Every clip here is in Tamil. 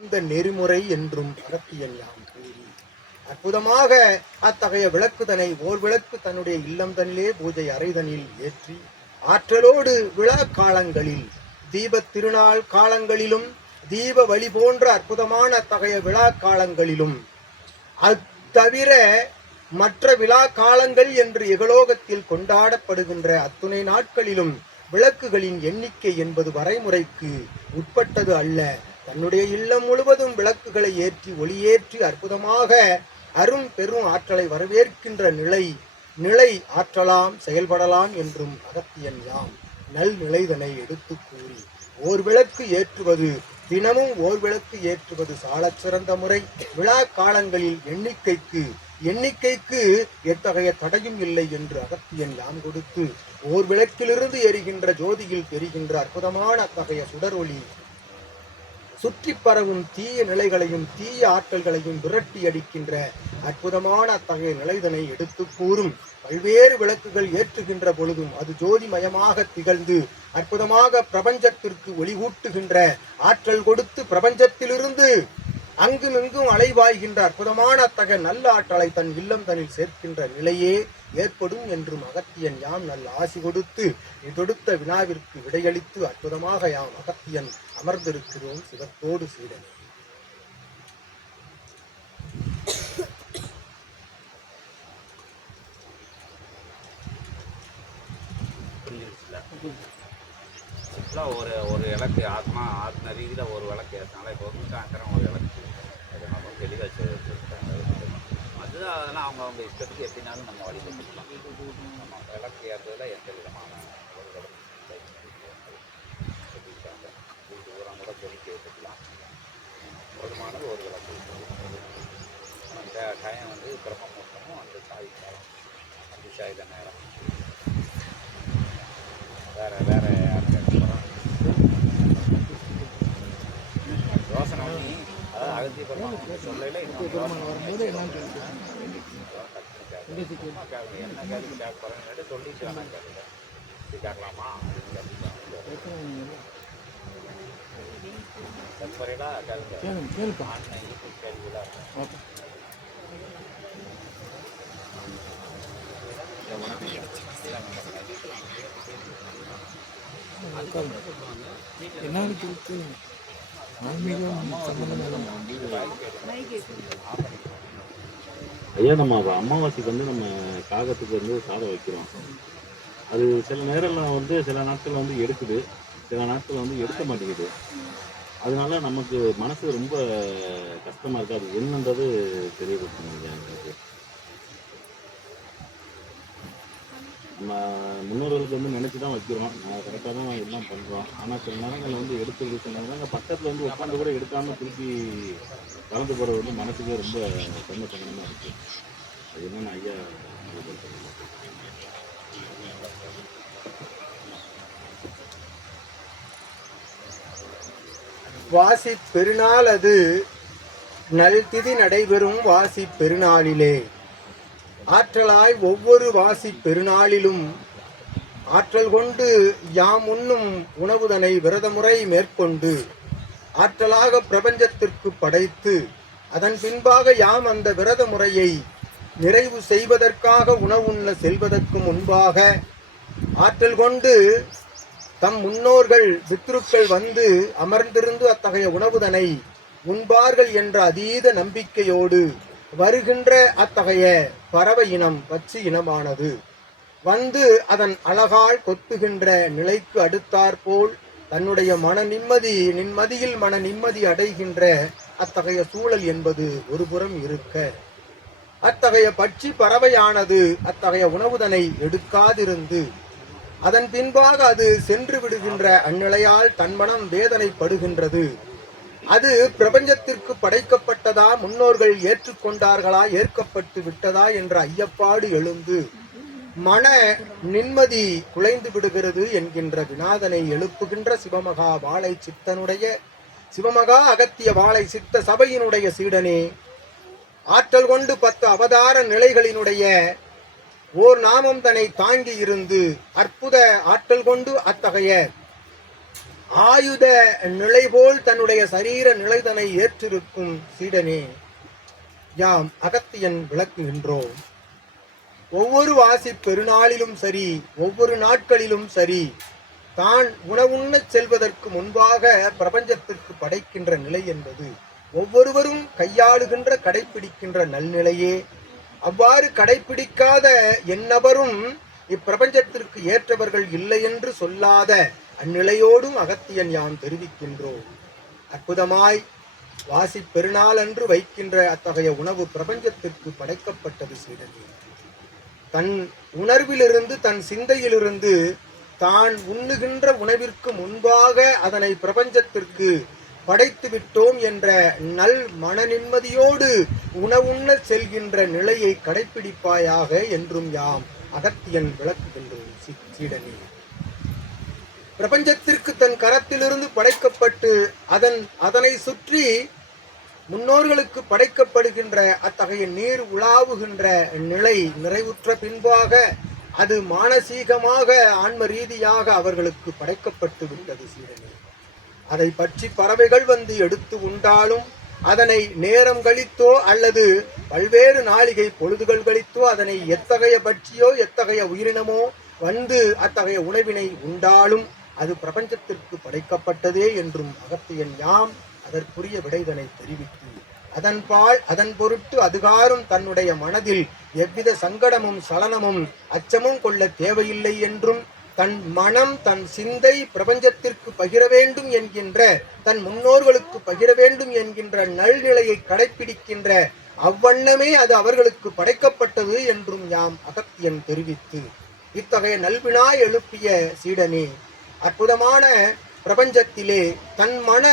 அந்த நெறிமுறை என்றும் அகத்தியன் யாம் கூறி. அற்புதமாக அத்தகைய விளக்குதனை ஓர் விளக்கு தன்னுடைய இல்லம் தன்னிலே பூஜை அறைதனில் ஏற்றி ஆற்றலோடு விழா காலங்களில் தீப திருநாள் காலங்களிலும் தீப வழி போன்ற அற்புதமான அத்தகைய விழா காலங்களிலும். அத்தவிர மற்ற விழா காலங்கள் என்று எகலோகத்தில் கொண்டாடப்படுகின்ற அத்துணை நாட்களிலும் விளக்குகளின் எண்ணிக்கை என்பது வரைமுறைக்கு உட்பட்டது அல்ல. தன்னுடைய இல்லம் முழுவதும் விளக்குகளை ஏற்றி ஒளியேற்றி அற்புதமாக அரும் பெரும் ஆற்றலை வரவேற்கின்ற நிலை நிலை ஆற்றலாம் செயல்படலாம் என்றும் அகத்தியன் யாம். நல் நிலைதனை எடுத்துக் கூறி ஓர் விளக்கு ஏற்றுவது தினமும் ஓர் விளக்கு ஏற்றுவது சாலச் சிறந்த முறை. விழா காலங்களில் எண்ணிக்கைக்கு எண்ணிக்கைக்கு எத்தகைய தடையும் இல்லை என்று அகத்தியன் யாம் கொடுத்து ஓர் விளக்கிலிருந்து எரிகின்ற ஜோதியில் தெரிகின்ற அற்புதமான அத்தகைய சுடரொளி சுற்றி பரவும் தீய நிலைகளையும் தீய ஆற்றல்களையும் விரட்டி அடிக்கின்ற அற்புதமான அத்தகைய நிலைதனை எடுத்து கூறும். பல்வேறு விளக்குகள் ஏற்றுகின்ற பொழுதும் அது ஜோதிமயமாக திகழ்ந்து அற்புதமாக பிரபஞ்சத்திற்கு ஒளிவூட்டுகின்ற ஆற்றல் கொடுத்து பிரபஞ்சத்திலிருந்து அங்கும் இங்கும் அலைவாய்கின்ற அற்புதமான அத்தகைய நல்ல ஆற்றலை தன் இல்லம் தனில் சேர்க்கின்ற நிலையே ஏற்படும் என்றும் அகத்தியன் யாம் நல்ல ஆசி கொடுத்து இதொடுத்த வினாவிற்கு விடையளித்து அற்புதமாக யாம் அகத்தியன் அமர்ந்திருக்கிறோம் சிவத்தோடு சீடனே. சிம்பிளாக ஒரு ஒரு விளக்கு ஆத்மா ஆத்ம ரீதியில் ஒரு விளக்கு ஏற்றினால இப்போ வந்து சாயந்தரம் ஒரு விளக்கு. அது நம்ம தெளிவாக வச்சுருக்காங்க அது அதெல்லாம் அவங்க அவங்க இஷ்டத்துக்கு எப்படினாலும் நம்ம வழிபட்டுக்கலாம் நம்ம விளக்கு ஏற்றுறதுல எந்த விதமான ஒரு சொல்லியிருக்காங்க வீட்டு ஊரம் கூட சொல்லி கேட்டுக்கலாம் போதுமானது ஒரு விளக்கு அந்த டைம் வந்து பிரம்ம முகூர்த்தமும் அந்த சாய் நேரம் அந்த சாயுத நேரம் வேற வேற யாருக்கு அப்புறம் யோசனை பண்ணி அதாவது அகத்திய பரமாத்மா சொல்லல வரும்போது என்ன கேள்வி கேட்க போறேன்னு சொல்லிட்டு வேணாம் கேட்குங்க இது கேட்கலாமா தற்பறையில கேளுங்க என்னன்னு கேள்விலாம் என்ன இருக்கு? ஆன்மீகம் ஐயா நம்ம அமாவாசைக்கு வந்து நம்ம காகத்துக்கு வந்து சாதம் வைக்கிறோம். அது சில நேரம்லாம் வந்து சில நாட்கள் வந்து எடுக்குது. சில நாட்கள் வந்து எடுக்க மாட்டேங்குது. அதனால நமக்கு மனசு ரொம்ப கஷ்டமாக இருக்குது அது என்னன்றது தெரியப்படுத்தணும் எனக்கு நம்ம முன்னோர்களுக்கு வந்து நினச்சி தான் வைக்கிறோம். நாங்கள் கரெக்டாக தான் எல்லாம் பண்ணுறோம் ஆனால் சில நேரங்களில் வந்து எடுக்கிறது சில நேரங்கள் பக்கத்தில் வந்து உட்காந்து கூட எடுக்காமல் திருப்பி கலந்து போகிறது வந்து மனசுக்கு ரொம்ப சொன்ன சங்கடமாக இருக்குது அது நான் ஐயா வாசி பெருநாள் அது நல்திதி நடைபெறும் வாசி பெருநாளிலே. ஆற்றலாய் ஒவ்வொரு வாசி பெருநாளிலும் ஆற்றல் கொண்டு யாம் உண்ணும் உணவுதனை விரதமுறை மேற்கொண்டு ஆற்றலாக பிரபஞ்சத்திற்கு படைத்து அதன் பின்பாக யாம் அந்த விரத முறையை நிறைவு செய்வதற்காக உணவுண்ண செல்வதற்கு முன்பாக ஆற்றல் கொண்டு தம் முன்னோர்கள் பித்ருக்கள் வந்து அமர்ந்திருந்து அத்தகைய உணவுதனை உண்பார்கள் என்ற அதீத நம்பிக்கையோடு வருகின்ற அத்தகைய பறவை இனம் பச்சி இனமானது வந்து அதன் அழகால் கொத்துகின்ற நிலைக்கு அடுத்தாற்போல் தன்னுடைய மன நிம்மதி நிம்மதியில் மன நிம்மதி அடைகின்ற அத்தகைய சூழல் என்பது ஒருபுறம் இருக்க. அத்தகைய பட்சி பறவையானது அத்தகைய உணவுதனை எடுக்காதிருந்து அதன் பின்பாக அது சென்று விடுகின்ற அந்நிலையால் தன்மனம் வேதனைப்படுகின்றது. அது பிரபஞ்சத்திற்கு படைக்கப்பட்டதா முன்னோர்கள் ஏற்றுக்கொண்டார்களா ஏற்கப்பட்டு விட்டதா என்ற ஐயப்பாடு எழுந்து மன நிம்மதி குலைந்து விடுகிறது என்கின்ற வினாதனை எழுப்புகின்ற சிவமகா வாழை சித்தனுடைய சிவமகா அகத்திய வாழை சித்த சபையினுடைய சீடனே ஆற்றல் கொண்டு பத்து அவதார நிலைகளினுடைய ஓர் நாமம் தன்னை தாங்கி இருந்து அற்புத ஆற்றல் கொண்டு அத்தகைய ஆயுத நிலை போல் தன்னுடைய சரீர நிலைதனை ஏற்றிருக்கும் சீடனே யாம் அகத்தியன் விளக்குகின்றோம். ஒவ்வொரு வாசி பெருநாளிலும் சரி ஒவ்வொரு நாட்களிலும் சரி தான் உணவுண்ணச் செல்வதற்கு முன்பாக பிரபஞ்சத்திற்கு படைக்கின்ற நிலை என்பது ஒவ்வொருவரும் கையாளுகின்ற கடைப்பிடிக்கின்ற நல்நிலையே. அவ்வாறு கடைப்பிடிக்காத எந்நபரும் இப்பிரபஞ்சத்திற்கு ஏற்றவர்கள் இல்லை என்று சொல்லாத அந்நிலையோடும் அகத்தியன் யாம் தெரிவிக்கின்றோம் அற்புதமாய் வாசி பெருநாள் அன்று வைக்கின்ற அத்தகைய உணவு பிரபஞ்சத்திற்கு படைக்கப்பட்டது சீடனே. தன் உணர்விலிருந்து தன் சிந்தையிலிருந்து தான் உண்ணுகின்ற உணவிற்கு முன்பாக அதனை பிரபஞ்சத்திற்கு படைத்து விட்டோம் என்ற நல் மன நிம்மதியோடு உணவுண்ண செல்கின்ற நிலையை கடைப்பிடிப்பாயாக என்றும் யாம் அகத்தியன் விளக்குகின்றோம் சீடனே. பிரபஞ்சத்திற்கு தன் கரத்திலிருந்து படைக்கப்பட்டு அதன் அதனை சுற்றி முன்னோர்களுக்கு படைக்கப்படுகின்ற அத்தகைய நீர் உலாவுகின்ற நிலை நிறைவுற்ற பின்பாக அது மானசீகமாக ஆன்ம ரீதியாக அவர்களுக்கு படைக்கப்பட்டு விட்டது சீரனே அதை பற்றி பறவைகள் வந்து எடுத்து உண்டாலும் அதனை நேரம் கழித்தோ அல்லது பல்வேறு நாளிகை பொழுதுகள் கழித்தோ அதனை எத்தகைய பட்சியோ எத்தகைய உயிரினமோ வந்து அத்தகைய உணவினை உண்டாலும் அது பிரபஞ்சத்திற்கு படைக்கப்பட்டதே என்றும் அகத்தியன் யாம் அதற்குரிய விடைதனை தெரிவித்து அதன்பால் அதன் பொருட்டு அதுகாரும் தன்னுடைய மனதில் எவ்வித சங்கடமும் சலனமும் அச்சமும் கொள்ள தேவையில்லை என்றும் தன் மனம் தன் சிந்தை பிரபஞ்சத்திற்கு பகிர வேண்டும் என்கின்ற தன் முன்னோர்களுக்கு பகிர வேண்டும் என்கின்ற நல்நிலையை கடைப்பிடிக்கின்ற அவ்வண்ணமே அது அவர்களுக்கு படைக்கப்பட்டது என்றும் யாம் அகத்தியன் தெரிவித்து இத்தகைய நல்வினா எழுப்பிய சீடனே அற்புதமான பிரபஞ்சத்திலே தன் மன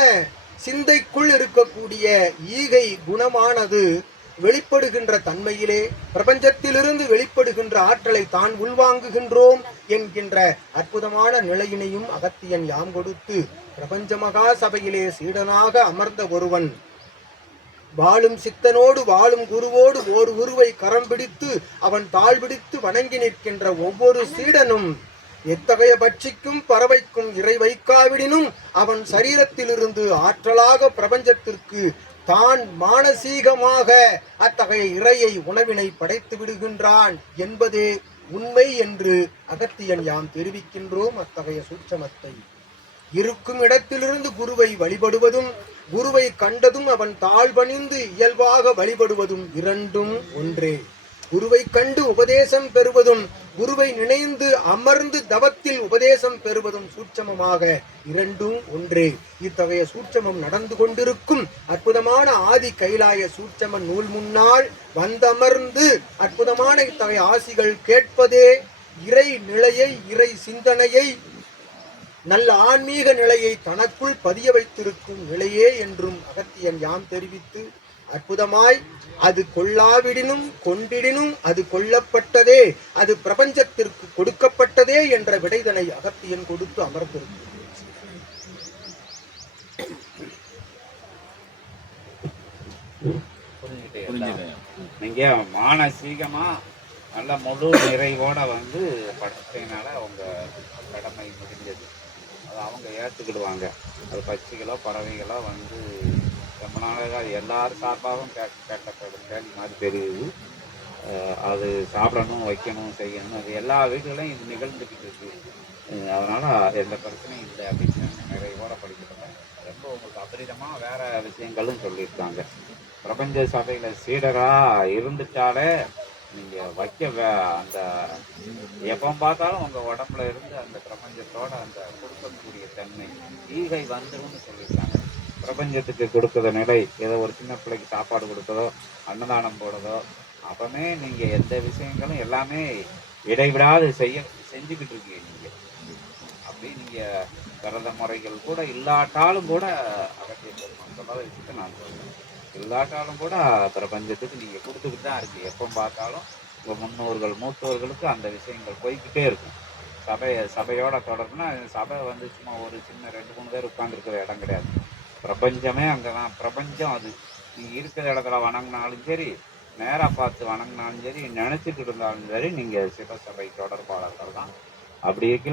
சிந்தைக்குள் இருக்கக்கூடிய ஈகை குணமானது வெளிப்படுகின்ற தன்மையிலே பிரபஞ்சத்திலிருந்து வெளிப்படுகின்ற ஆற்றலை தான் உள்வாங்குகின்றோம் என்கின்ற அற்புதமான நிலையினையும் அகத்தியன் யாம் கொடுத்து பிரபஞ்ச மகா சபையிலே சீடனாக அமர்ந்த ஒருவன். வாழும் சித்தனோடு வாழும் குருவோடு ஓர் குருவை கரம் பிடித்து அவன் தாழ்பிடித்து வணங்கி நிற்கின்ற ஒவ்வொரு சீடனும் எத்தகைய பட்சிக்கும் பறவைக்கும் இறை வைக்காவிடினும் அவன் சரீரத்திலிருந்து ஆற்றலாக பிரபஞ்சத்திற்கு தான் மானசீகமாக அத்தகைய இறையை உணவினை படைத்து விடுகின்றான் என்பதே உண்மை என்று அகத்தியன் யாம் தெரிவிக்கின்றோம் அத்தகைய சூட்சமத்தை. இருக்கும் இடத்திலிருந்து குருவை வழிபடுவதும் குருவை கண்டதும் அவன் தாழ்வணிந்து இயல்பாக வழிபடுவதும் இரண்டும் ஒன்றே. குருவை கண்டு உபதேசம் பெறுவதும் குருவை நினைந்து அமர்ந்து தவத்தில் உபதேசம் பெறுவதும் சூட்சமமாக இரண்டும் ஒன்றே. இத்தகைய சூட்சமம் நடந்து கொண்டிருக்கும் அற்புதமான ஆதி கைலாய சூட்சம நூல் முன்னால் வந்தமர்ந்து அற்புதமான இத்தகைய ஆசிகள் கேட்பதே இறை நிலையை இறை சிந்தனையை நல்ல ஆன்மீக நிலையை தனக்குள் பதிய வைத்திருக்கும் நிலையே என்றும் அகத்தியன் யாம் தெரிவித்து அற்புதமாய் அது கொள்ளாவிடினும் கொண்டிடினும் அது கொல்லப்பட்டதே அது பிரபஞ்சத்திற்கு கொடுக்கப்பட்டதே என்ற விடைதனை அகத்தியன் கொடுத்து அமர்ந்திருக்கிறது நீங்க மானசீகமா நல்ல முழு நிறைவோட வந்து படத்தினால அவங்க கடமை முடிஞ்சது. அது அவங்க ஏற்றுக்கிடுவாங்க அது பட்சிகளோ பறவைகளோ வந்து ரொம்ப நாளாக எல்லாரும் சார்பாகவும் கே கேட்டப்படும் கேள்வி மாதிரி தெரியுது. அது சாப்பிடணும் வைக்கணும் செய்யணும் அது எல்லா வீடுகளையும் இது நிகழ்ந்துக்கிட்டு இருக்கு. அதனால் எந்த பிரச்சனையும் இல்லை அப்படின்னு நிறைவோட படிக்கிறோம் ரொம்ப உங்களுக்கு அபரிதமாக வேறு விஷயங்களும் சொல்லியிருக்காங்க. பிரபஞ்ச சபையில் சீடராக இருந்துட்டாலே நீங்கள் வைக்க வே- அந்த எப்போ பார்த்தாலும் உங்கள் உடம்புல இருந்து அந்த பிரபஞ்சத்தோட அந்த கொடுக்கக்கூடிய தன்மை ஈகை வந்துரும்னு சொல்லியிருக்காங்க. பிரபஞ்சத்துக்கு கொடுக்குற நிலை ஏதோ ஒரு சின்ன பிள்ளைக்கு சாப்பாடு கொடுக்கதோ அன்னதானம் போடுறதோ அப்பமே நீங்க எந்த விஷயங்களும் எல்லாமே இடைவிடாது செய்ய செஞ்சுக்கிட்டு இருக்கீங்க நீங்க. அப்படி நீங்க விரத முறைகள் கூட இல்லாட்டாலும் கூட அகத்திய பெருமான் சொல்லாத விஷயத்தை நான் சொல்றேன். இல்லாட்டாலும் கூட பிரபஞ்சத்துக்கு நீங்க கொடுத்துக்கிட்டு தான் இருக்கு எப்போ பார்த்தாலும் உங்க முன்னோர்கள் மூத்தோர்களுக்கு அந்த விஷயங்கள் போய்க்கிட்டே இருக்கும். சபை சபையோட தொடர்புனா சபை வந்து சும்மா ஒரு சின்ன ரெண்டு மூணு பேர் உட்காந்துருக்கிற இடம் கிடையாது. பிரபஞ்சமே அங்கே தான் பிரபஞ்சம் அது. நீங்கள் இருக்கிற இடத்துல வணங்கினாலும் சரி நேராக பார்த்து வணங்கினாலும் சரி நினச்சிட்டு இருந்தாலும் சரி நீங்கள் சிவசபை தொடர்பாளர்கள் தான். அப்படி இருக்க